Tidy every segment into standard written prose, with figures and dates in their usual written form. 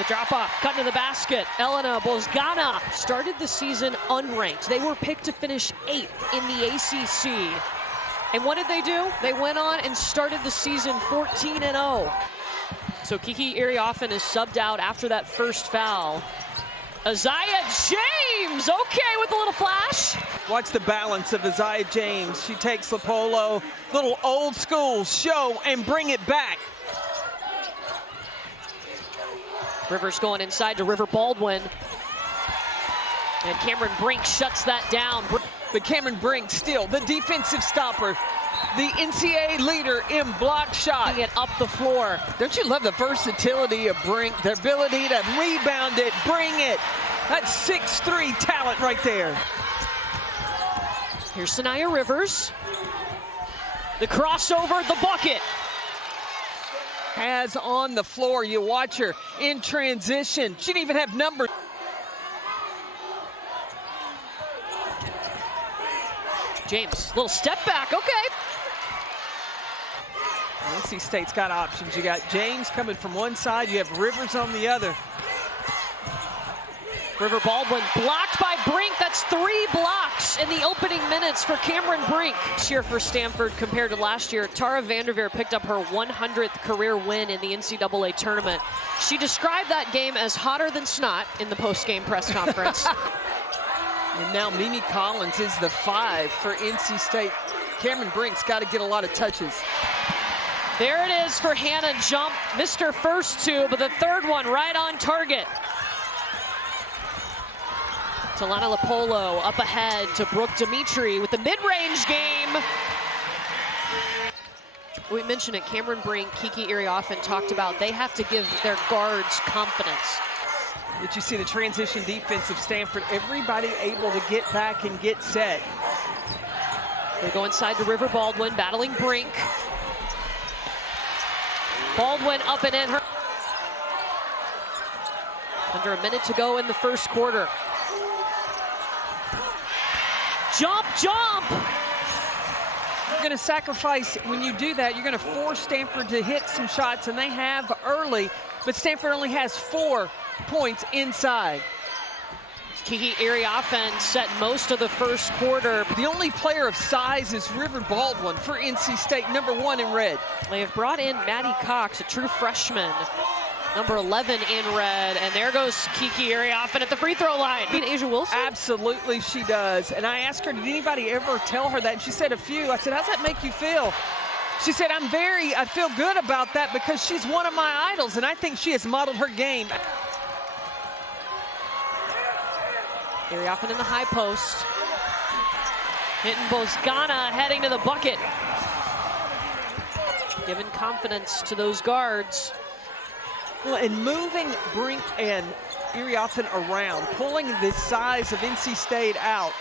The drop off, cut into the basket. Elena Bozgana started the season unranked. They were picked to finish 8th in the ACC. And what did they do? They went on and started the season 14-0. So Kiki Iriafen is subbed out after that first foul. Aziaha James, okay, with a little flash. Watch the balance of Aziaha James. She takes Lopolo, little old school show and bring it back. Rivers going inside to River Baldwin. And Cameron Brink shuts that down. But Cameron Brink still the defensive stopper, the NCAA leader in block shot. Getting it up the floor. Don't you love the versatility of Brink, the ability to rebound it, bring it. That's 6'3" talent right there. Here's Sanaya Rivers. The crossover, the bucket. Has on the floor, you watch her in transition. She didn't even have numbers. James, little step back, okay. NC State's got options. You got James coming from one side, you have Rivers on the other. River Baldwin blocked by Brink. That's 3 blocks in the opening minutes for Cameron Brink. This year for Stanford compared to last year, Tara Vanderveer picked up her 100th career win in the NCAA tournament. She described that game as hotter than snot in the post-game press conference. And now Mimi Collins is the 5 for NC State. Cameron Brink's got to get a lot of touches. There it is for Hannah Jump. Missed her first 2, but the third one right on target. Talana Lopolo up ahead to Brooke Dimitri with the mid-range game. We mentioned it, Cameron Brink, Kiki Iriafen talked about they have to give their guards confidence. Did you see the transition defense of Stanford? Everybody able to get back and get set. They go inside to River Baldwin, battling Brink. Baldwin up and in. Her under a minute to go in the first quarter. Jump, jump! You're going to sacrifice, when you do that, you're going to force Stanford to hit some shots, and they have early, but Stanford only has 4 points inside. Kiki Iriafen set most of the first quarter. The only player of size is River Baldwin for NC State, #1 in red. They have brought in Maddie Cox, a true freshman, number 11 in red, and there goes Kiki Iriafen at the free throw line. Asia Wilson? Absolutely she does. And I asked her, did anybody ever tell her that? And she said a few. I said, how's that make you feel? She said, I feel good about that because she's one of my idols, and I think she has modeled her game. Iriafen in the high post. Hitting Bozgana, heading to the bucket. Giving confidence to those guards. Well, and moving Brink and Iriafen around, pulling the size of NC State out.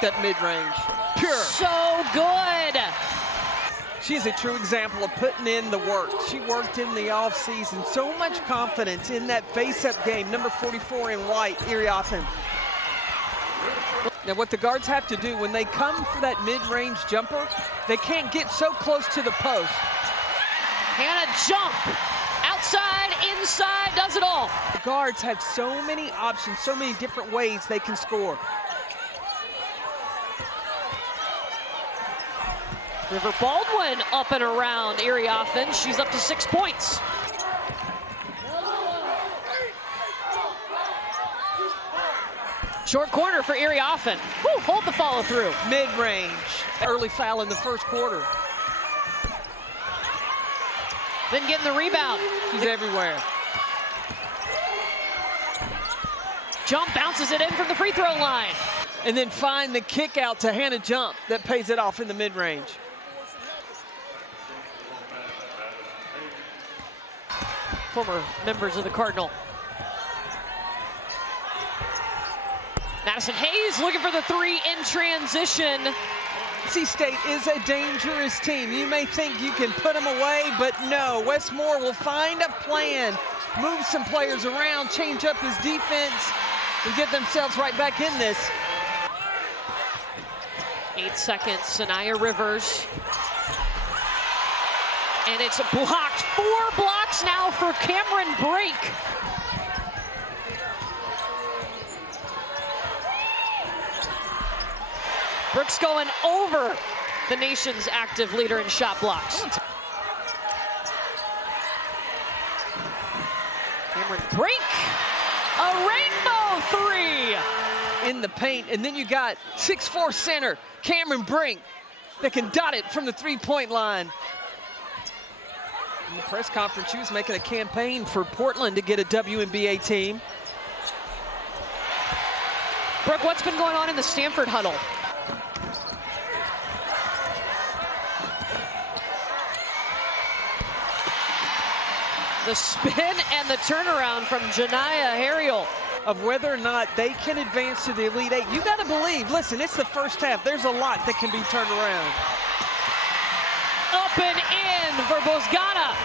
That mid-range, pure. So good. She's a true example of putting in the work. She worked in the offseason. So much confidence in that face-up game. Number 44 in white, Iriafen. Now what the guards have to do when they come for that mid-range jumper, they can't get so close to the post. Hannah Jump, outside, inside, does it all. The guards have so many options, so many different ways they can score. River Baldwin up and around Iriafen. She's up to 6 points. Short corner for Iriafen. Woo, hold the follow through. Mid-range, early foul in the first quarter. Then getting the rebound. She's everywhere. Jump bounces it in from the free throw line. And then find the kick out to Hannah Jump that pays it off in the mid-range. Former members of the Cardinal. Madison Hayes looking for the 3 in transition. NC State is a dangerous team. You may think you can put them away, but no. Westmore will find a plan, move some players around, change up his defense, and get themselves right back in this. 8 seconds, Sanaya Rivers. And it's blocked. 4 blocks now for Cameron Brink. Brooks going over the nation's active leader in shot blocks. Cameron Brink, a rainbow 3. In the paint, and then you got 6'4" center Cameron Brink that can dot it from the three-point line. In the press conference, she was making a campaign for Portland to get a WNBA team. Brooke, what's been going on in the Stanford huddle? The spin and the turnaround from Aziaha James. Of whether or not they can advance to the Elite Eight. You got to believe, listen, it's the first half. There's a lot that can be turned around. Up and in for Bozgana.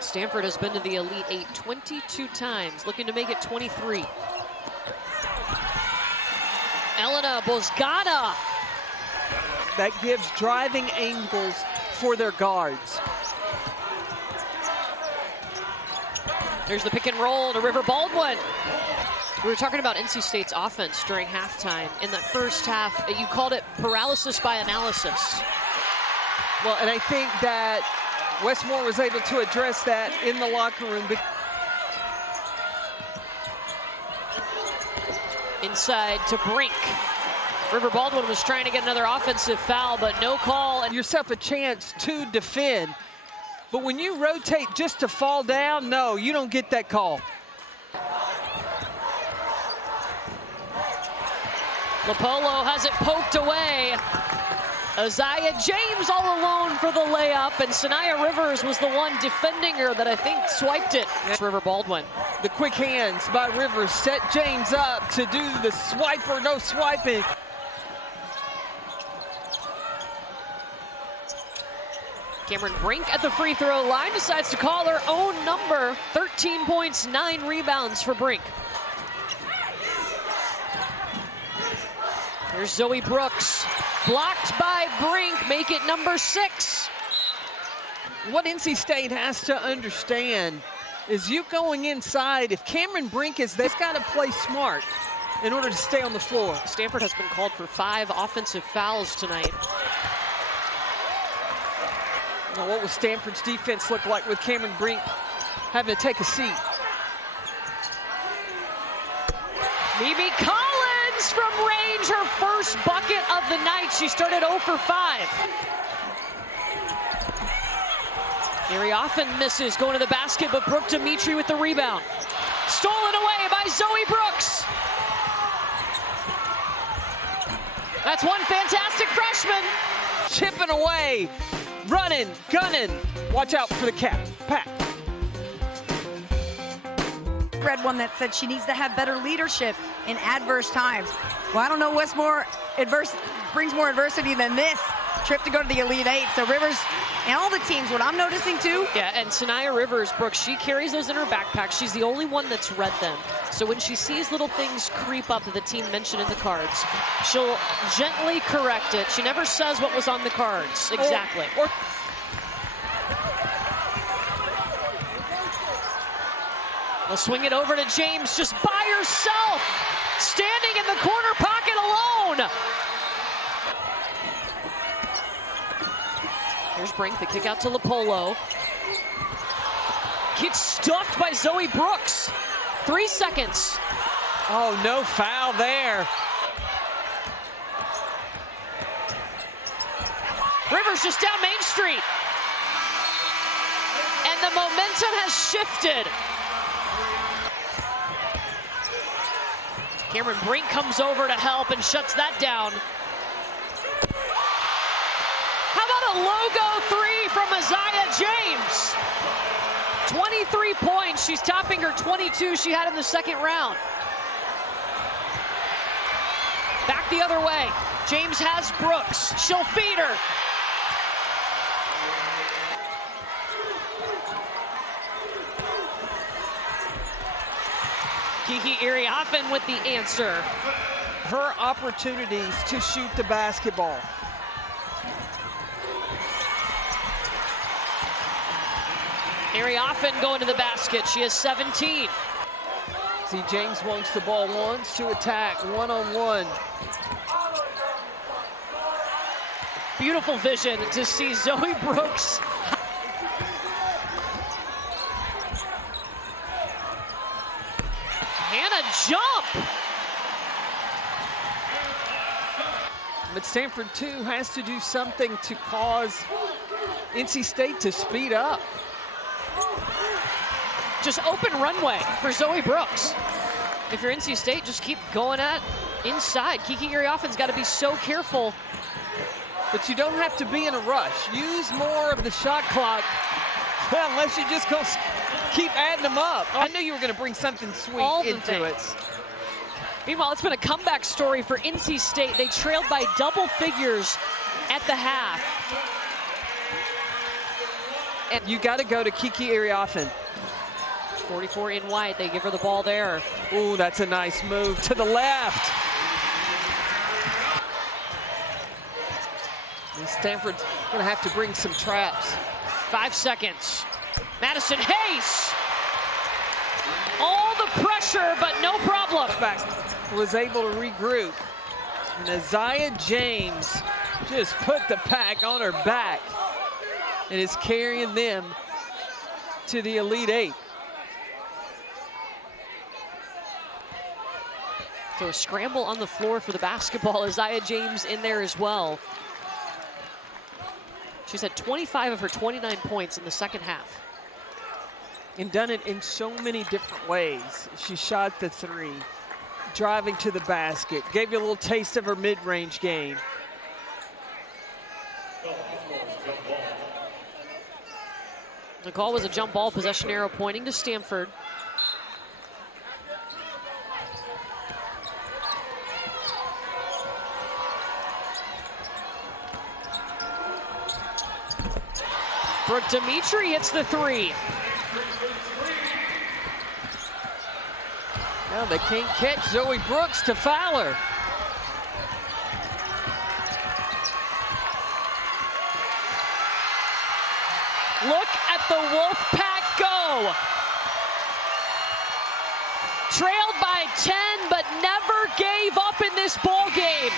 Stanford has been to the Elite Eight 22 times, looking to make it 23. Elena Bozgana. That gives driving angles for their guards. There's the pick and roll to River Baldwin. We were talking about NC State's offense during halftime. In that first half, you called it paralysis by analysis. Well, and I think that Westmore was able to address that in the locker room. Inside to Brink. River Baldwin was trying to get another offensive foul, but no call. And yourself a chance to defend. But when you rotate just to fall down, no, you don't get that call. Lopolo has it poked away. Aziaha James all alone for the layup, and Sanaya Rivers was the one defending her that I think swiped it. That's River Baldwin. The quick hands by Rivers set James up to do the swipe or no swiping. Cameron Brink at the free throw line decides to call her own number. 13 points, 9 rebounds for Brink. There's Zoe Brooks. Blocked by Brink, make it number 6. What NC State has to understand is you going inside, if Cameron Brink is there, they've got to play smart in order to stay on the floor. Stanford has been called for 5 offensive fouls tonight. Now, what will Stanford's defense look like with Cameron Brink having to take a seat? Mimi Collins from range, her first bucket of the night. She started 0 for 5. Very often misses going to the basket, but Brooke Dimitri with the rebound. Stolen away by Zoe Brooks. That's one fantastic freshman. Chipping away, running, gunning. Watch out for the pack. Read one that said she needs to have better leadership in adverse times. Well, I don't know what's brings more adversity than this trip to go to the Elite Eight. So Rivers and all the teams, what I'm noticing too. Yeah, and Sanaya Rivers, Brooks, she carries those in her backpack. She's the only one that's read them. So when she sees little things creep up that the team mentioned in the cards, she'll gently correct it. She never says what was on the cards exactly. They'll swing it over to James just by herself, standing in the corner pocket alone. Here's Brink, the kick out to Lopolo. Gets stuffed by Zoe Brooks. 3 seconds. Oh, no foul there. Rivers just down Main Street. And the momentum has shifted. Cameron Brink comes over to help and shuts that down. How about a logo 3 from Aziaha James? 23 points. She's topping her 22 she had in the second round. Back the other way. James has Brooks. She'll feed her. Kiki Iriafen with the answer. Her opportunities to shoot the basketball. Iriafen going to the basket. She has 17. See, James wants the ball, wants to attack one-on-one. Beautiful vision to see Zoe Brooks. And a jump. But Stanford, too, has to do something to cause NC State to speed up. Just open runway for Zoe Brooks. If you're NC State, just keep going at inside. Kiki Iriafen's got to be so careful. But you don't have to be in a rush. Use more of the shot clock, unless you just go keep adding them up. I knew you were going to bring something sweet into it. Meanwhile, it's been a comeback story for NC State. They trailed by double figures at the half. And you got to go to Kiki Iriafen. 44 in white. They give her the ball there. Ooh, that's a nice move to the left. And Stanford's going to have to bring some traps. 5 seconds. Madison Hayes. All the pressure, but no problem. Back was able to regroup. And Aziaha James just put the pack on her back and is carrying them to the Elite Eight. So a scramble on the floor for the basketball. Aziaha James in there as well. She's had 25 of her 29 points in the second half. And done it in so many different ways. She shot the three, driving to the basket, gave you a little taste of her mid-range game. The call was a jump ball, possession arrow pointing to Stanford. Brooke Dimitri hits the three. Now they can't catch Zoe Brooks to foul her. Look at the Wolfpack go. Trailed by 10, but never gave up in this ball game.